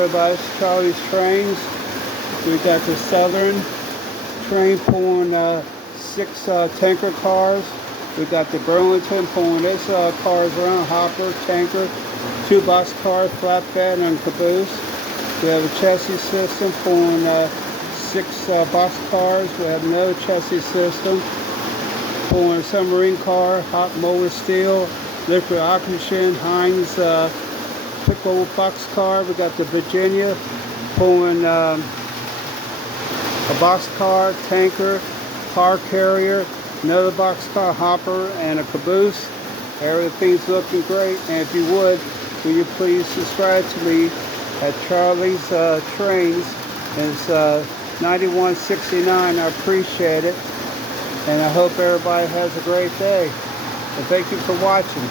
everybody, it's Charlie's Trains. We got the Southern train pulling 6 tanker cars. We got the Burlington pulling its cars around, hopper, tanker, 2 box cars, flatbed, and caboose. We have a chassis system pulling 6 box cars. We have another chassis system pulling a submarine car, hot motor steel, liquid oxygen, Heinz pickle box car. We got the Virginia pulling a box car, tanker, car carrier, another box car, hopper, and a caboose. Everything's looking great. And if you would you please subscribe to me at Charlie's Trains. It's $91.69. I appreciate it. And I hope everybody has a great day. And thank you for watching.